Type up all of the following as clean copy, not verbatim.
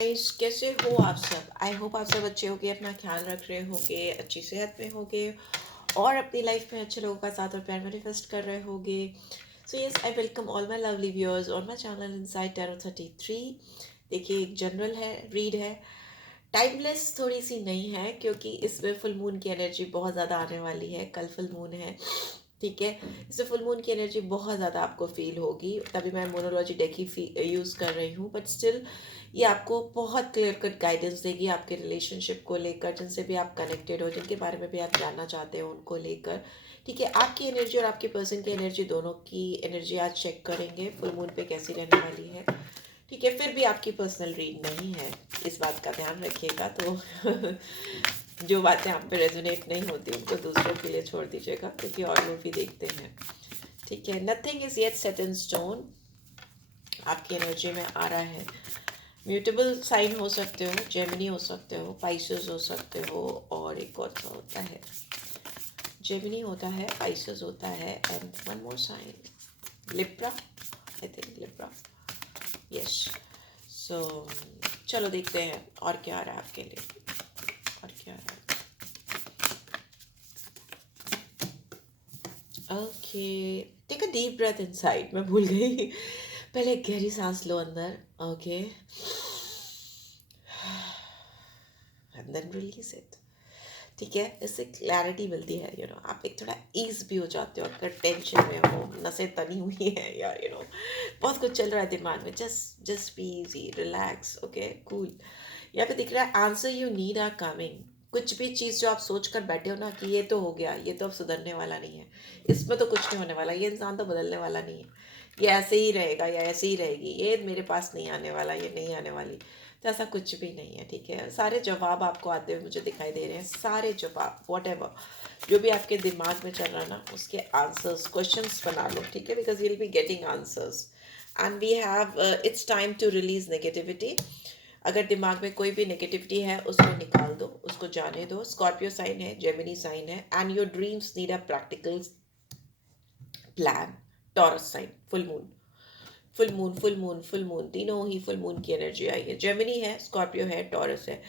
Guys, कैसे हो आप सब? आई होप आप सब अच्छे होगे, अपना ख्याल रख रहे होगे, अच्छी सेहत में होगे और अपनी लाइफ में अच्छे लोगों का साथ और प्यार मैनिफेस्ट कर रहे होगे। So yes, I welcome all my lovely viewers on my channel inside tarot 33। देखिए, एक जनरल है, रीड है, टाइमलेस थोड़ी सी नहीं है क्योंकि इसमें फुल मून की एनर्जी बहुत ज़्यादा आने वाली है। कल फुल मून है, ठीक है। इसमें फुल मून की एनर्जी बहुत ज़्यादा आपको फील होगी, तभी मैं मोनोलॉजी डेक ही यूज़ कर रही हूँ, बट स्टिल ये आपको बहुत क्लियर कट गाइडेंस देगी आपके रिलेशनशिप को लेकर, जिनसे भी आप कनेक्टेड हो, जिनके बारे में भी आप जानना चाहते हो उनको लेकर। ठीक है, आपकी एनर्जी और आपके पर्सन की एनर्जी, दोनों की एनर्जी आज चेक करेंगे फुल मून पे कैसी रहने वाली है। ठीक है, फिर भी आपकी पर्सनल रीड नहीं है, इस बात का ध्यान रखिएगा। तो जो बातें आप पे रेजोनेट नहीं होती उनको दूसरों के लिए छोड़ दीजिएगा, क्योंकि और लोग भी देखते हैं। ठीक है, nothing is yet set in stone आपकी एनर्जी में आ रहा है। म्यूटेबल साइन हो सकते हो, जेमिनी हो सकते हो, पाइसेस हो सकते हो, और एक और सा होता है, जेमिनी होता है, पाइसेस होता है, and one more sign Libra, I think Libra, yes. So चलो देखते हैं और क्या आ रहा है आपके लिए, और क्या आ रहा है। Okay, take a deep breath inside, मैं भूल गई। पहले गहरी सांस लो अंदर, okay, and then release it. ठीक है, इससे क्लैरिटी मिलती है, आप एक थोड़ा ईज भी हो जाते हो। अगर टेंशन में हो, नसें तनी हुई है यार, बहुत कुछ चल रहा है दिमाग में, just just be easy, relax, okay, cool. यहाँ पे दिख रहा है answer you need are coming. कुछ भी चीज़ जो आप सोच कर बैठे हो ना कि ये तो हो गया, ये तो अब सुधरने वाला नहीं है, इसमें तो कुछ नहीं होने वाला, ये इंसान तो बदलने वाला नहीं है, ये ऐसे ही रहेगा या ऐसे ही रहेगी, ये मेरे पास नहीं आने वाला, ये नहीं आने वाली, तो ऐसा कुछ भी नहीं है। ठीक है, सारे जवाब आपको आते हुए मुझे दिखाई दे रहे हैं, सारे जवाब, वॉट एवर जो भी आपके दिमाग में चल रहा है ना, उसके आंसर्स, क्वेश्चंस बना लो। ठीक है, because you will be getting answers, and we have it's time to release negativity. अगर दिमाग में कोई भी नेगेटिविटी है उसको निकाल दो, उसको जाने दो। स्कॉर्पियो साइन है, जेमिनी साइन है, and your dreams need a practical plan. Taurus sign, full moon, full moon, full moon, full moon, तीनों ही फुल मून की एनर्जी आई है। जेमिनी है, स्कॉर्पियो है, टॉरस है।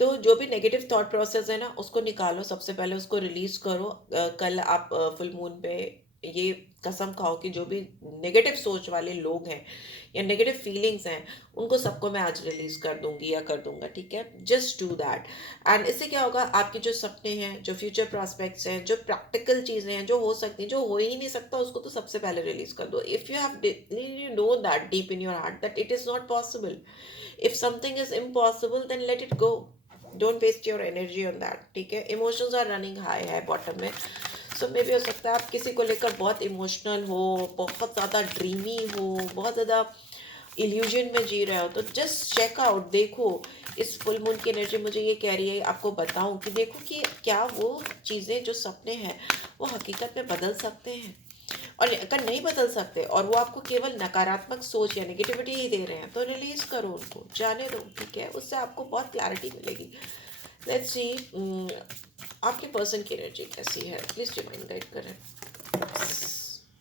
तो जो भी नेगेटिव थॉट प्रोसेस है ना, उसको निकालो, सबसे पहले उसको रिलीज करो। कल आप फुल मून पे ये कसम खाओ कि जो भी नेगेटिव सोच वाले लोग हैं या नेगेटिव फीलिंग्स हैं, उनको सबको मैं आज रिलीज कर दूंगी या कर दूंगा। ठीक है, जस्ट डू दैट। एंड इससे क्या होगा, आपके जो सपने हैं, जो फ्यूचर प्रॉस्पेक्ट्स हैं, जो प्रैक्टिकल चीज़ें हैं जो हो सकती हैं, जो हो ही नहीं सकता उसको तो सबसे पहले रिलीज कर दो। If you have, you know that deep in your heart that it is not possible, if something is impossible then let it go, don't waste your energy on that। ठीक है, इमोशंस आर रनिंग हाई है bottom में। सो मे भी हो सकता है आप किसी को लेकर बहुत इमोशनल हो, बहुत ज़्यादा ड्रीमी हो, बहुत ज़्यादा इल्यूजन में जी रहे हो, तो जस्ट चेक आउट, देखो इस फुल मून की एनर्जी मुझे ये कह रही है, आपको बताऊं कि देखो कि क्या वो चीज़ें, जो सपने हैं, वो हकीकत में बदल सकते हैं। और अगर नहीं बदल सकते और वो आपको केवल नकारात्मक सोच या नेगेटिविटी ही दे रहे हैं, तो रिलीज करो उनको, जाने दो। ठीक है, उससे आपको बहुत क्लैरिटी मिलेगी। लेट्स सी आपके पर्सन की एनर्जी कैसी है, प्लीज रिमाइंड गाइड करें।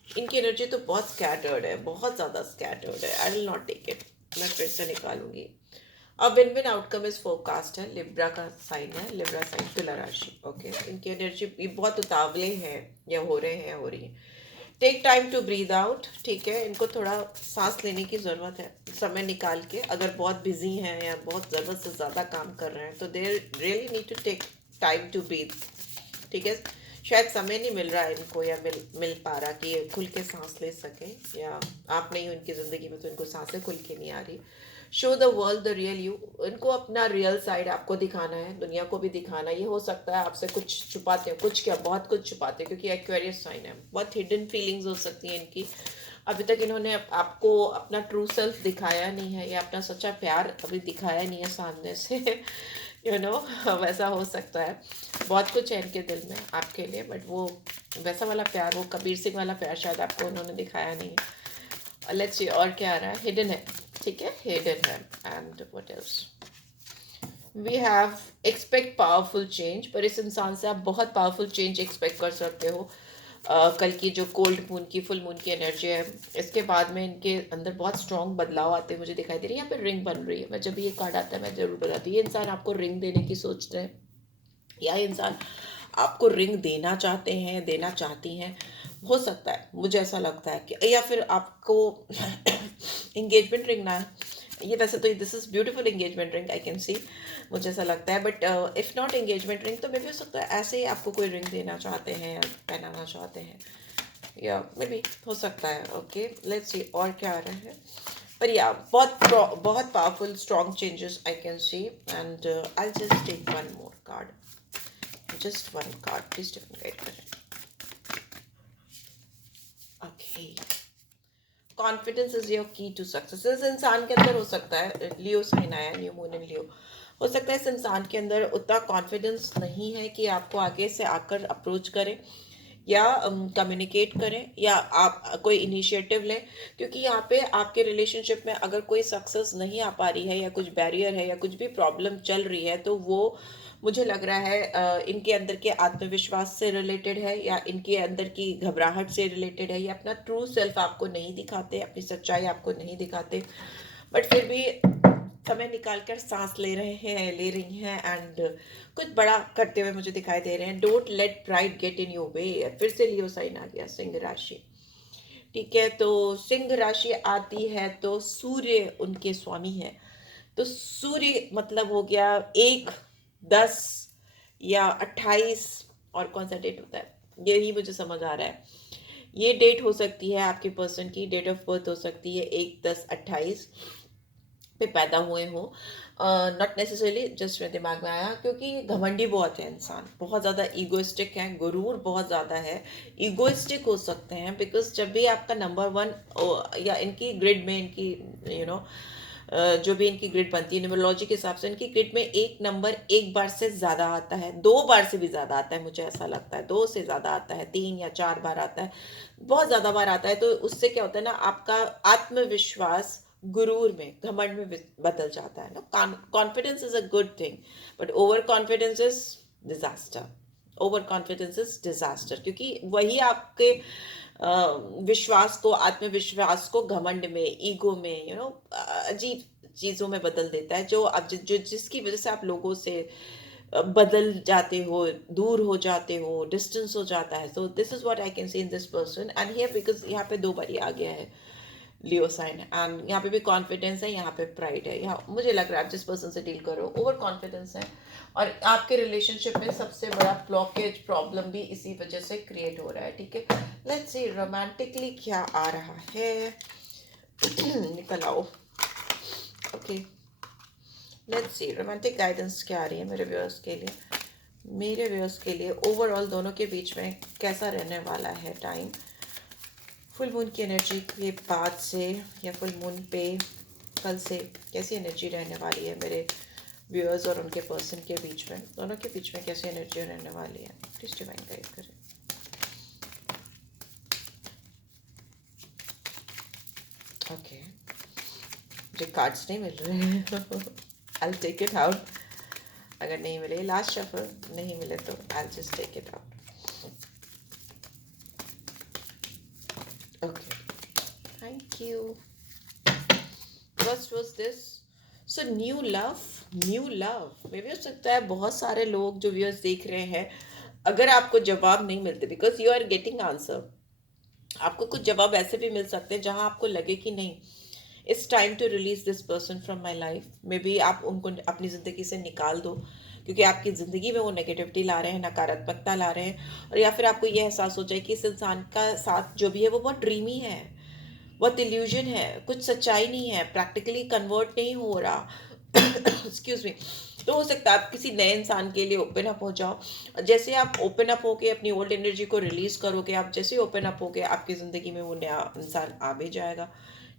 इनकी एनर्जी तो बहुत स्कैटर्ड है, बहुत ज़्यादा स्कैटर्ड है। I will not take it, मैं फिर से निकालूंगी। अब win win outcome is forecast है, लिब्रा का साइन है, लिब्रा साइन, तुला राशि। ओके, इनकी एनर्जी बहुत उतावले हैं, या हो रहे हैं, हो रही है। Take time to breathe out. ठीक है, इनको थोड़ा सांस लेने की ज़रूरत है, समय निकाल के। अगर बहुत बिजी हैं या बहुत ज़रूरत से ज़्यादा काम कर रहे हैं तो they really need to take time to breathe. ठीक है, शायद समय नहीं मिल रहा है इनको, या मिल पा रहा कि ये खुल के सांस ले सकें, या आप नहीं हो इनकी ज़िंदगी में तो इनको सांसें खुल के नहीं आ रही। Show the world the real you, इनको अपना रियल साइड आपको दिखाना है, दुनिया को भी दिखाना है। ये हो सकता है आपसे कुछ छुपाते हो, कुछ क्या, बहुत कुछ छुपाते हैं, क्योंकि एक्वेरियस साइन है, बहुत हिडन फीलिंग्स हो सकती हैं इनकी। अभी तक इन्होंने आपको अपना ट्रू सेल्फ दिखाया नहीं है, या अपना सच्चा प्यार अभी दिखाया नहीं है सामने से। वैसा हो सकता है। बहुत कुछ है इनके दिल में आपके लिए, बट वो वैसा वाला प्यार, वो कबीर सिंह वाला प्यार शायद आपको उन्होंने दिखाया नहीं है। लेट्स सी और क्या आ रहा है, हिडन है। ठीक है, हिडन है। And what else, we have expect powerful change, पर इस इंसान से आप बहुत पावरफुल चेंज एक्सपेक्ट कर सकते हो। कल की जो कोल्ड मून की फुल मून की एनर्जी है, इसके बाद में इनके अंदर बहुत स्ट्रॉन्ग बदलाव आते हैं मुझे दिखाई दे रही है। यहाँ पे रिंग बन रही है, मैं जब भी ये कार्ड आता है मैं जरूर बताती हूँ, ये इंसान आपको रिंग देने की सोचते हैं, या इंसान आपको रिंग देना चाहते हैं, देना चाहती हैं, हो सकता है, मुझे ऐसा लगता है कि, या फिर आपको इंगेजमेंट रिंग ना, ये वैसे तो this is beautiful engagement ring I can सी, मुझे ऐसा लगता है, but if not engagement ring तो मे भी हो सकता है ऐसे ही आपको कोई रिंग देना चाहते हैं या पहनाना चाहते हैं, या मे बी हो सकता है। ओके, लेट्स सी और क्या आ रहा है। पर या बहुत powerful strong changes I can see, and I just take one more card, just one card, please guide करें। Okay, confidence is your key to success. इस इंसान के अंदर हो सकता है, लियो साइन आया, न्यू मून इन लियो, हो सकता है इस इंसान के अंदर उतना कॉन्फिडेंस नहीं है कि आपको आगे से आकर अप्रोच करें या कम्युनिकेट करें या आप कोई इनिशिएटिव लें, क्योंकि यहाँ पे आपके रिलेशनशिप में अगर कोई सक्सेस नहीं आ पा रही है या कुछ बैरियर है या कुछ भी प्रॉब्लम चल रही है, तो वो मुझे लग रहा है इनके अंदर के आत्मविश्वास से रिलेटेड है, या इनके अंदर की घबराहट से रिलेटेड है, या अपना ट्रू सेल्फ आपको नहीं दिखाते, अपनी सच्चाई आपको नहीं दिखाते, बट फिर भी समय निकाल कर सांस ले रहे हैं, ले रही हैं, एंड कुछ बड़ा करते हुए मुझे दिखाई दे रहे हैं। Don't let pride get in your way, फिर से लियो साइन आ गया, सिंह राशि। ठीक है, तो सिंह राशि आती है तो सूर्य उनके स्वामी है, तो सूर्य मतलब हो गया 1, 10 या 28, और कौन सा डेट होता है यही मुझे समझ आ रहा है। ये डेट हो सकती है आपके पर्सन की डेट ऑफ बर्थ हो सकती है 1, 10, 28 पे पैदा हुए हो, नॉट नेसेसरली, जस्ट मेरे दिमाग में आया, क्योंकि घमंडी बहुत है इंसान, बहुत ज़्यादा ईगोइस्टिक है, गुरूर बहुत ज़्यादा है, ईगोइस्टिक हो सकते हैं, बिकॉज जब भी आपका नंबर 1 या इनकी ग्रिड में, इनकी यू नो जो भी इनकी ग्रिड बनती है न्यूमरोलॉजी के हिसाब से, इनकी ग्रिड में एक नंबर एक बार से ज़्यादा आता है, 2 बार से भी ज़्यादा आता है, मुझे ऐसा लगता है 2 से ज़्यादा आता है, 3 या 4 बार आता है, बहुत ज़्यादा बार आता है, तो उससे क्या होता है ना, आपका आत्मविश्वास गुरूर में, घमंड में बदल जाता है ना। Confidence is a good thing, but over confidence is disaster, over confidence is disaster, क्योंकि वही आपके विश्वास को, आत्मविश्वास को घमंड में, ईगो में, अजीब चीजों में बदल देता है, जो अब जो जिसकी वजह से आप लोगों से बदल जाते हो, दूर हो जाते हो, डिस्टेंस हो जाता है। So this is what I can C in this person, and here because यहाँ पे 2 बार आ गया है लियो साइन, एंड यहाँ पे भी कॉन्फिडेंस है, यहाँ पे प्राइड है, यहाँ मुझे लग रहा है आप जिस पर्सन से डील करो ओवर कॉन्फिडेंस है, और आपके रिलेशनशिप में सबसे बड़ा ब्लॉकेज प्रॉब्लम भी इसी वजह से क्रिएट हो रहा है। ठीक है, लेट्स सी रोमांटिकली क्या आ रहा है, निकल आओ। Okay, let's see romantic guidance क्या आ रही है मेरे व्यूअर्स के लिए, मेरे व्यूअर्स के लिए ओवरऑल दोनों के बीच में कैसा रहने वाला है टाइम, फुल मून की एनर्जी के बाद से या फुल मून पे कल से कैसी एनर्जी रहने वाली है मेरे व्यूअर्स और उनके पर्सन के बीच में, दोनों के बीच में कैसी एनर्जी रहने वाली है, प्लीज डिवाइन गाइड करें। ओके, मुझे कार्ड्स नहीं मिल रहे हैं, आई टेक इट आउट, अगर नहीं मिले लास्ट शफल, नहीं मिले तो I just take it out. Okay, thank you. First was this. So new love मे भी हो सकता है बहुत सारे लोग जो व्यूअर्स देख रहे हैं, अगर आपको जवाब नहीं मिलते, because you are getting answer, आपको कुछ जवाब ऐसे भी मिल सकते हैं जहां आपको लगे कि नहीं, it's time to release this person from my life, maybe आप उनको अपनी ज़िंदगी से निकाल दो, क्योंकि आपकी ज़िंदगी में वो नेगेटिविटी ला रहे हैं, नकारात्मकता ला रहे हैं, और या फिर आपको ये एहसास हो जाए कि इस इंसान का साथ जो भी है वो बहुत ड्रीमी है, बहुत इल्यूजन है, कुछ सच्चाई नहीं है, प्रैक्टिकली कन्वर्ट नहीं हो रहा, एक्सक्यूज मी। तो हो सकता है आप किसी नए इंसान के लिए ओपन अप हो जाओ, जैसे आप ओपन अप होके अपनी ओल्ड एनर्जी को रिलीज करोगे, आप जैसे ओपन अप होके आपकी ज़िंदगी में वो नया इंसान आ भी जाएगा।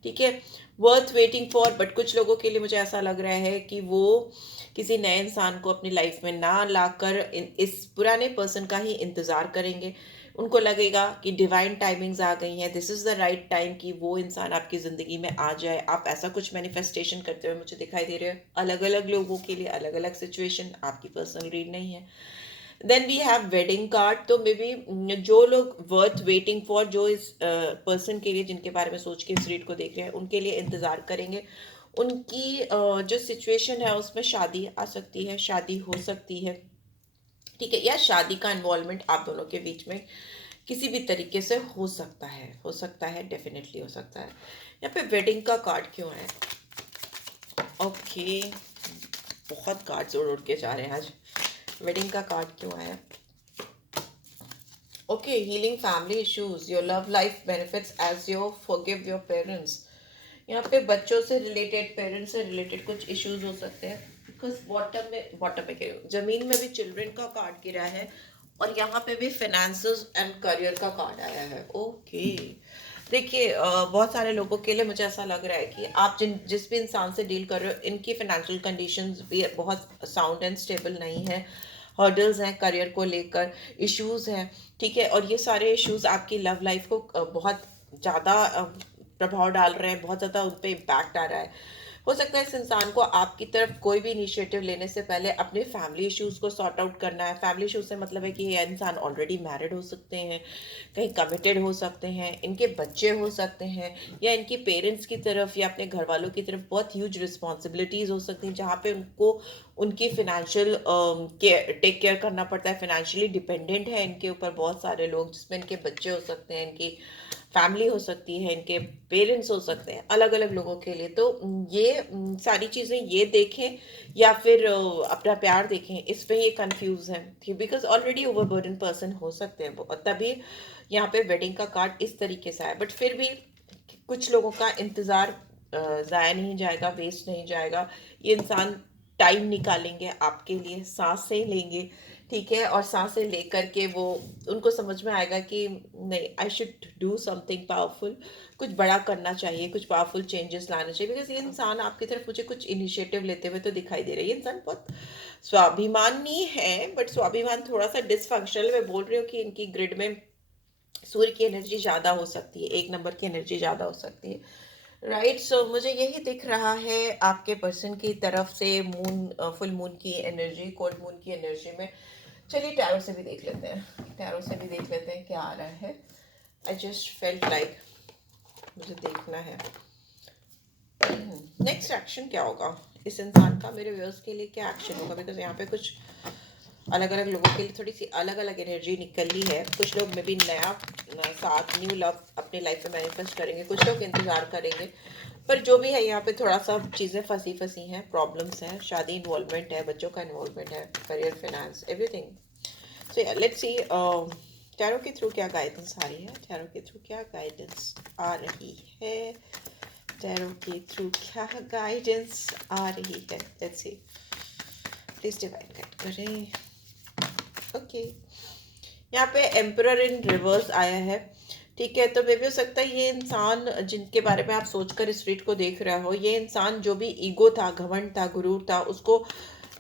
ठीक है, वर्थ वेटिंग फॉर, बट कुछ लोगों के लिए मुझे ऐसा लग रहा है कि वो किसी नए इंसान को अपनी लाइफ में ना लाकर इस पुराने पर्सन का ही इंतज़ार करेंगे, उनको लगेगा कि डिवाइन टाइमिंग्स आ गई हैं, this is the right time कि वो इंसान आपकी ज़िंदगी में आ जाए। आप ऐसा कुछ मैनिफेस्टेशन करते हुए मुझे दिखाई दे रहे हो, अलग अलग लोगों के लिए अलग अलग सिचुएशन, आपकी पर्सनल रीड नहीं है। Then we have wedding card, तो मे बी जो लोग वर्थ वेटिंग फॉर, जो इस पर्सन के लिए, जिनके बारे में सोच के इस रीड को देख रहे हैं, उनके लिए इंतज़ार करेंगे, उनकी जो सिचुएशन है उसमें शादी आ सकती है, शादी हो सकती है, ठीक है, या शादी का इन्वॉल्वमेंट आप दोनों के बीच में किसी भी तरीके से हो सकता है, हो सकता है, डेफिनेटली हो सकता है। यहाँ पे वेडिंग का कार्ड क्यों है? ओके, बहुत कार्ड्स उड़ उड़ के जा रहे हैं आज। वेडिंग का कार्ड क्यों आया? Okay, healing family issues, your love life benefits as your forgive your parents. यहाँ पे बच्चों से रिलेटेड, पेरेंट्स से रिलेटेड कुछ इश्यूज हो सकते हैं, बिकॉज बॉटम में कह रही हूँ, जमीन में भी चिल्ड्रन का कार्ड गिरा है, और यहाँ पे भी फाइनेंसेस एंड करियर का कार्ड आया है। ओके, देखिए बहुत सारे लोगों के लिए मुझे ऐसा लग रहा है कि आप जिस भी इंसान से डील कर रहे हो, इनकी फाइनेंशियल कंडीशंस भी बहुत साउंड एंड स्टेबल नहीं है, हर्डल्स हैं करियर को लेकर, इश्यूज हैं, ठीक है, और ये सारे इश्यूज आपकी लव लाइफ को बहुत ज़्यादा प्रभाव डाल रहे हैं, बहुत ज़्यादा उन पर इम्पैक्ट आ रहा है। हो सकता है इस इंसान को आपकी तरफ कोई भी इनिशिएटिव लेने से पहले अपने फैमिली इश्यूज को सॉर्ट आउट करना है। फैमिली इश्यूज से मतलब है कि ये इंसान ऑलरेडी मैरिड हो सकते हैं, कहीं कमिटेड हो सकते हैं, इनके बच्चे हो सकते हैं, या इनकी पेरेंट्स की तरफ या अपने घर वालों की तरफ बहुत ह्यूज रिस्पॉन्सिबिलिटीज़ हो सकती हैं, जहाँ पे उनको उनकी फिनेंशियल टेक केयर करना पड़ता है, फाइनेंशियली डिपेंडेंट है इनके ऊपर बहुत सारे लोग, जिसमें इनके बच्चे हो सकते हैं, इनकी फैमिली हो सकती है, इनके पेरेंट्स हो सकते हैं, अलग अलग लोगों के लिए। तो ये सारी चीज़ें ये देखें या फिर अपना प्यार देखें, इस पे ये कंफ्यूज है, बिकॉज ऑलरेडी ओवरबर्डन पर्सन हो सकते हैं वो, तभी यहाँ पे वेडिंग का कार्ड इस तरीके से आया। बट फिर भी कुछ लोगों का इंतज़ार ज़ाया नहीं जाएगा, वेस्ट नहीं जाएगा। ये इंसान टाइम निकालेंगे आपके लिए, सांसें लेंगे, ठीक है, और सांसें लेकर के वो, उनको समझ में आएगा कि नहीं, I should do something powerful, कुछ बड़ा करना चाहिए, कुछ पावरफुल चेंजेस लाने चाहिए, बिकॉज ये इंसान आपकी तरफ मुझे कुछ इनिशिएटिव लेते हुए तो दिखाई दे रहा है। ये इंसान बहुत स्वाभिमानी है, बट स्वाभिमान थोड़ा सा डिसफंक्शनल, मैं बोल रही हूँ कि इनकी ग्रिड में सूर्य की एनर्जी ज़्यादा हो सकती है, 1 नंबर की एनर्जी ज़्यादा हो सकती है, राइट। सो मुझे यही दिख रहा है आपके पर्सन की तरफ से, मून, फुल मून की एनर्जी, कोल्ड मून की एनर्जी में। चलिए टैरो से भी देख लेते हैं, टैरो से भी देख लेते हैं क्या आ रहा है। आई जस्ट फेल्ट लाइक मुझे देखना है नेक्स्ट एक्शन क्या होगा इस इंसान का, मेरे व्यूअर्स के लिए क्या एक्शन होगा, बिकॉज यहाँ पे कुछ अलग अलग लोगों के लिए थोड़ी सी अलग अलग एनर्जी निकली है। कुछ लोग में भी नया साथ, न्यू लव अपनी लाइफ में मैनिफेस्ट करेंगे, कुछ लोग इंतजार करेंगे, पर जो भी है यहाँ पे थोड़ा सा चीज़ें फंसी फंसी हैं, प्रॉब्लम्स हैं, शादी इन्वॉल्वमेंट है, बच्चों का इन्वॉल्वमेंट है, career, finance, everything. So let's see tarot के थ्रू क्या गाइडेंस आ रही है, टैरो के थ्रू क्या गाइडेंस आ रही है, टैरो के थ्रू क्या गाइडेंस आ रही है। Let's see, please divine guide करें। ओके, यहाँ पे एम्परर इन रिवर्स आया है, ठीक है, तो मे भी हो सकता है ये इंसान जिनके बारे में आप सोचकर इस रीड को देख रहे हो, ये इंसान जो भी ईगो था, घमंड था, गुरूर था, उसको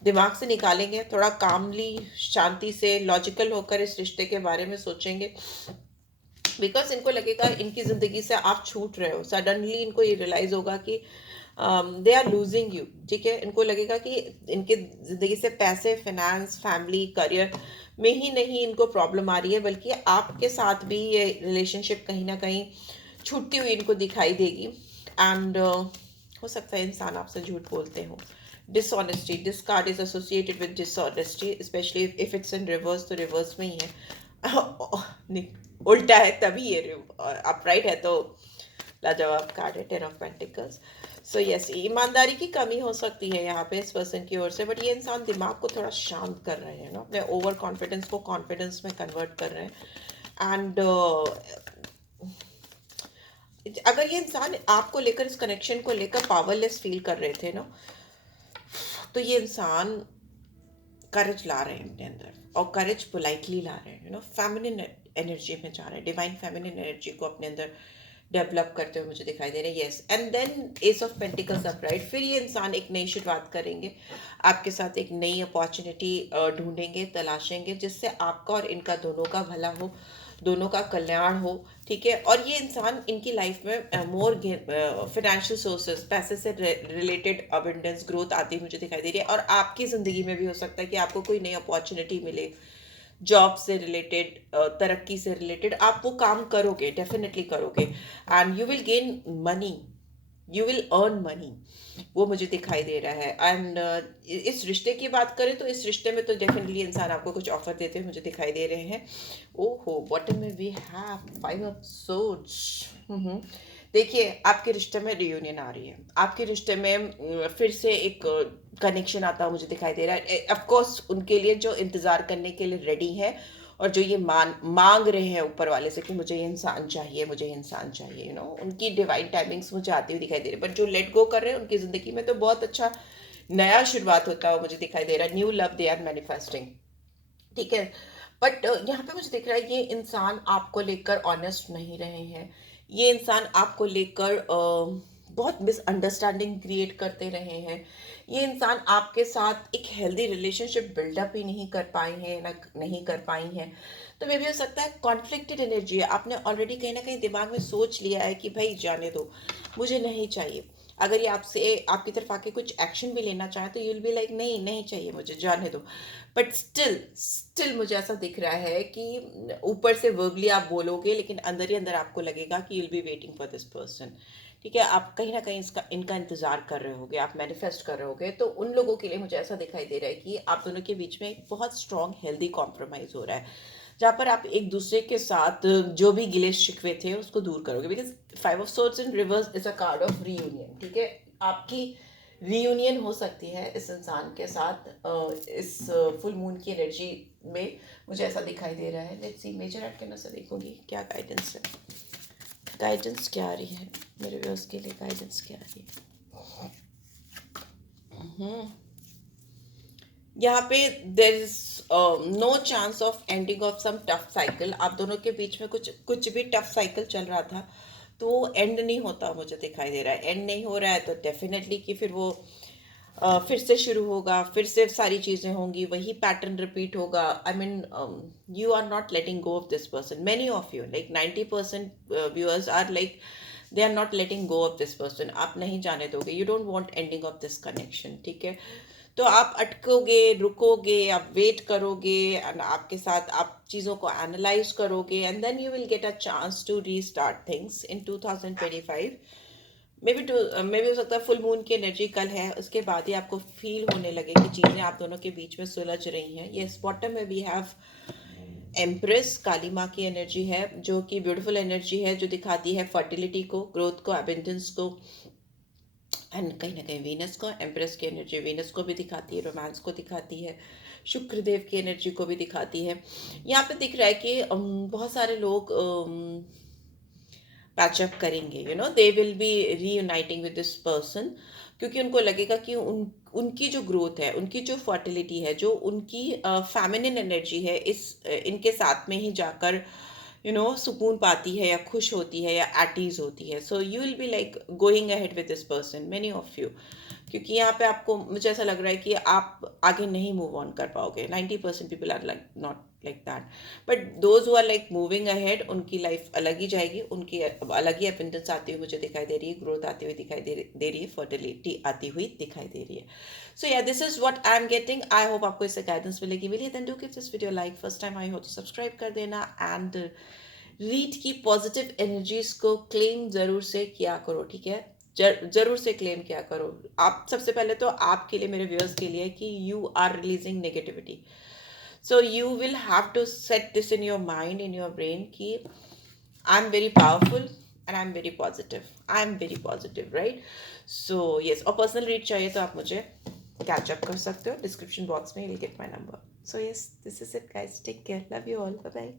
दिमाग से निकालेंगे, थोड़ा कामली, शांति से, लॉजिकल होकर इस रिश्ते के बारे में सोचेंगे, बिकॉज इनको लगेगा इनकी ज़िंदगी से आप छूट रहे हो। सडनली इनको ये रियलाइज़ होगा कि दे आर लूजिंग यू, ठीक है, इनको लगेगा कि इनके ज़िंदगी से पैसे, फाइनेंस, फैमिली, करियर में ही नहीं इनको प्रॉब्लम आ रही है, बल्कि आपके साथ भी ये रिलेशनशिप कहीं ना कहीं छूटती हुई इनको दिखाई देगी। एंड हो सकता है इंसान आपसे झूठ बोलते हो। Dishonesty, this card is associated with dishonesty, specially if it's in reverse, तो रिवर्स में ही है उल्टा है तभी ये अपराइट है तो लाजवाब कार्ड है, 10 ऑफ पेंटिकल्स। सो यस, ईमानदारी की कमी हो सकती है यहाँ पे इस पर्सन की ओर से, बट ये इंसान दिमाग को थोड़ा शांत कर रहे हैं ना, अपने ओवर कॉन्फिडेंस को कॉन्फिडेंस में कन्वर्ट कर रहे हैं। एंड अगर ये इंसान आपको लेकर, इस कनेक्शन को लेकर पावरलेस फील कर रहे थे ना, तो ये इंसान करेज ला रहे हैं अपने अंदर, और करेज पोलाइटली ला रहे हैं, फेमिनिन एनर्जी में जा रहे हैं, डिवाइन फेमिनिन एनर्जी को अपने अंदर डेवलप करते हुए मुझे दिखाई दे रहे हैं। Yes, and then ace of pentacles upright, फिर ये इंसान एक नई शुरुआत करेंगे, आपके साथ एक नई अपॉर्चुनिटी ढूंढेंगे, तलाशेंगे, जिससे आपका और इनका दोनों का भला हो, दोनों का कल्याण हो, ठीक है। और ये इंसान इनकी लाइफ में मोर फाइनेंशियल सोर्सेज, पैसे से रिलेटेड अबंडेंस, ग्रोथ आती मुझे दिखाई दे रही है, और आपकी ज़िंदगी में भी हो सकता है कि आपको कोई नई अपॉर्चुनिटी मिले, जॉब से रिलेटेड, तरक्की से रिलेटेड आप वो काम करोगे, डेफिनेटली करोगे, and you will gain money, you will earn money, वो मुझे दिखाई दे रहा है। एंड इस रिश्ते की बात करें तो इस रिश्ते में तो डेफिनेटली इंसान आपको कुछ ऑफर देते हुए मुझे दिखाई दे रहे हैं। ओहो, बॉटम में वी हैव 5 ऑफ सोर्ड्स। देखिए, आपके रिश्ते में रियूनियन आ रही है, आपके रिश्ते में फिर से एक कनेक्शन आता हुआ मुझे दिखाई दे रहा है। ऑफ कोर्स उनके लिए जो इंतज़ार करने के लिए रेडी है, और जो ये मांग रहे हैं ऊपर वाले से कि मुझे ये इंसान चाहिए, मुझे ये इंसान चाहिए, उनकी डिवाइन टाइमिंग्स मुझे आती हुई दिखाई दे रही है। बट जो लेट गो कर रहे हैं उनकी ज़िंदगी में तो बहुत अच्छा नया शुरुआत होता है मुझे दिखाई दे रहा है। New love they are manifesting, ठीक है। बट यहाँ पे मुझे दिख रहा है ये इंसान आपको लेकर ऑनेस्ट नहीं रहे हैं, ये इंसान आपको लेकर बहुत मिसअंडरस्टैंडिंग क्रिएट करते रहे हैं, ये इंसान आपके साथ एक हेल्दी रिलेशनशिप बिल्डअप ही नहीं कर पाए हैं, ना नहीं कर पाई हैं। तो मे भी हो सकता है कॉन्फ्लिक्टेड एनर्जी है, आपने ऑलरेडी कहीं ना कहीं दिमाग में सोच लिया है कि भाई जाने दो, मुझे नहीं चाहिए। अगर ये आपसे आपकी तरफ आके कुछ एक्शन भी लेना चाहे तो यू विल बी लाइक नहीं, नहीं चाहिए मुझे, जाने दो। बट स्टिल स्टिल मुझे ऐसा दिख रहा है कि ऊपर से वर्बली आप बोलोगे, लेकिन अंदर ही अंदर आपको लगेगा कि you will be waiting for this person, ठीक है। आप कहीं ना कहीं इनका इंतजार कर रहे होगे, आप मैनिफेस्ट कर रहे होगे। तो उन लोगों के लिए मुझे ऐसा दिखाई दे रहा है कि आप दोनों के बीच में एक बहुत स्ट्रॉन्ग हेल्दी कॉम्प्रोमाइज हो रहा है, जहाँ पर आप एक दूसरे के साथ जो भी गिले शिकवे थे उसको दूर करोगे। Because 5 of swords in reverse is a card of reunion, ठीक है। आपकी रीयूनियन हो सकती है इस इंसान के साथ इस फुल मून की एनर्जी में, मुझे ऐसा दिखाई दे रहा है। लेट्स सी मेजर आर्कन से देखूंगी क्या गाइडेंस है, गाइडेंस क्या आ रही है मेरे व्यूअर्स के लिए, गाइडेंस क्या आ रही है। यहाँ पे there is no chance of ending of some tough cycle. आप दोनों के बीच में कुछ कुछ भी टफ साइकिल चल रहा था तो वो एंड नहीं होता मुझे दिखाई दे रहा है। एंड नहीं हो रहा है तो डेफिनेटली कि फिर वो फिर से शुरू होगा, फिर से सारी चीज़ें होंगी, वही पैटर्न रिपीट होगा। I mean you are not letting go of this person, many of you like 90% viewers are like they are not letting go of this person. आप नहीं जाने दोगे, you don't want ending of this connection, ठीक है। तो आप अटकोगे, रुकोगे, आप wait करोगे, एंड आपके साथ आप चीज़ों को एनालाइज करोगे, and then you will get a chance to restart things in 2025। मे भी हो सकता है फुल मून की एनर्जी कल है, उसके बाद ही आपको फील होने लगे कि चीज़ें आप दोनों के बीच में सुलझ रही हैं। ये बॉटम में वी हैव एम्प्रेस, काली माँ की एनर्जी है, जो कि ब्यूटीफुल एनर्जी है, जो दिखाती है फर्टिलिटी को, ग्रोथ को, एबेंडेंस को, एंड कहीं ना कहीं वीनस को। एम्प्रेस की एनर्जी वीनस को भी दिखाती है, रोमांस को दिखाती है, शुक्रदेव की एनर्जी को भी दिखाती है। यहाँ पे दिख रहा है कि बहुत सारे लोग पैचअप करेंगे, they will be reuniting with this person, क्योंकि उनको लगेगा कि उनकी जो ग्रोथ है, उनकी जो फर्टिलिटी है, जो उनकी फेमिनिन एनर्जी है, इनके साथ में ही जाकर सुकून पाती है, या खुश होती है, या एट ईज होती है। सो you will be like going ahead with this person, many of you, क्योंकि यहाँ पे आपको मुझे ऐसा लग रहा है कि आप आगे नहीं मूव ऑन कर पाओगे। 90% people are like not like that, but those who are like moving ahead, उनकी लाइफ अलग ही जाएगी, उनकी अलग ही अपेंडेंस आती हुई मुझे दिखाई दे रही है, ग्रोथ आती हुई दिखाई दे रही है, फर्टिलिटी आती हुई दिखाई दे रही है। So yeah this is what I am getting. I hope आपको इससे गाइडेंस मिली then do give this video like, first time I हो तो सब्सक्राइब कर देना, एंड रीड की पॉजिटिव एनर्जीज को क्लेम जरूर से किया करो, ठीक है। जरूर से क्लेम किया करो। आप सबसे पहले तो आपके लिए, मेरे व्यूअर्स के लिए, कि you are releasing negativity, so you will have to set this in your mind, in your brain, कि I am very powerful and I am very positive, I am very positive, right. So yes, और personal read चाहिए तो आप मुझे catch up कर सकते हो, description box में you will get my number. So yes, this is it guys, take care, love you all, bye bye.